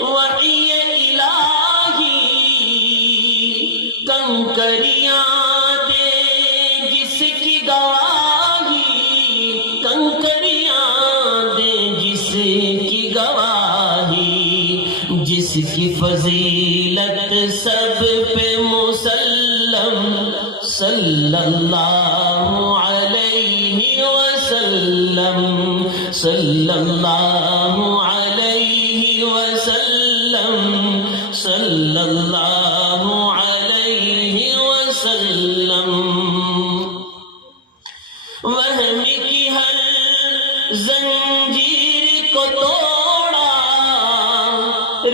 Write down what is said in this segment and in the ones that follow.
وحی الہی کنکریاں دے جس کی گواہی، کنکریاں دے جس کی گواہی، جس کی فضیلت سب پہ مسلم، صلی اللہ علیہ وسلم، صلی اللہ علیہ وسلم، صلی اللہ علیہ وسلم۔ وہم کی ہر زنجیر کو توڑا،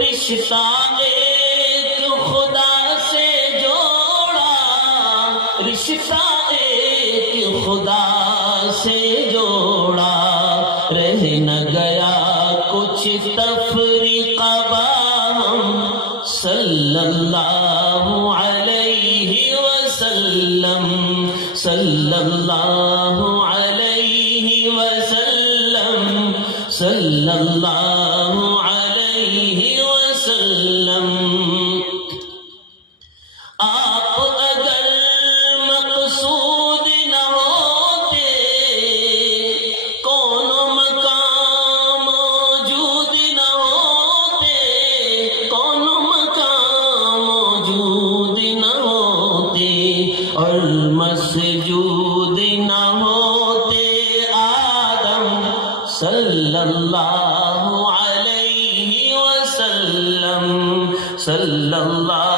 رشتہ ایک خدا سے جوڑا، رشتہ ایک خدا سے جوڑا، رہ نہ گیا کچھ تفریقہ باہم، صلی اللہ علیہ وسلم، صلی اللہ علیہ وسلم، صلی اللہ علیہ وسلم۔ آپ اگر مقصود نہ ہوتے، کون و مقام موجود نہ ہوتے، کون و مقام موجود نہ ہوتے، اور مسجود نہ ہوتے آدم، صلی اللہ علیہ وسلم، صلی اللہ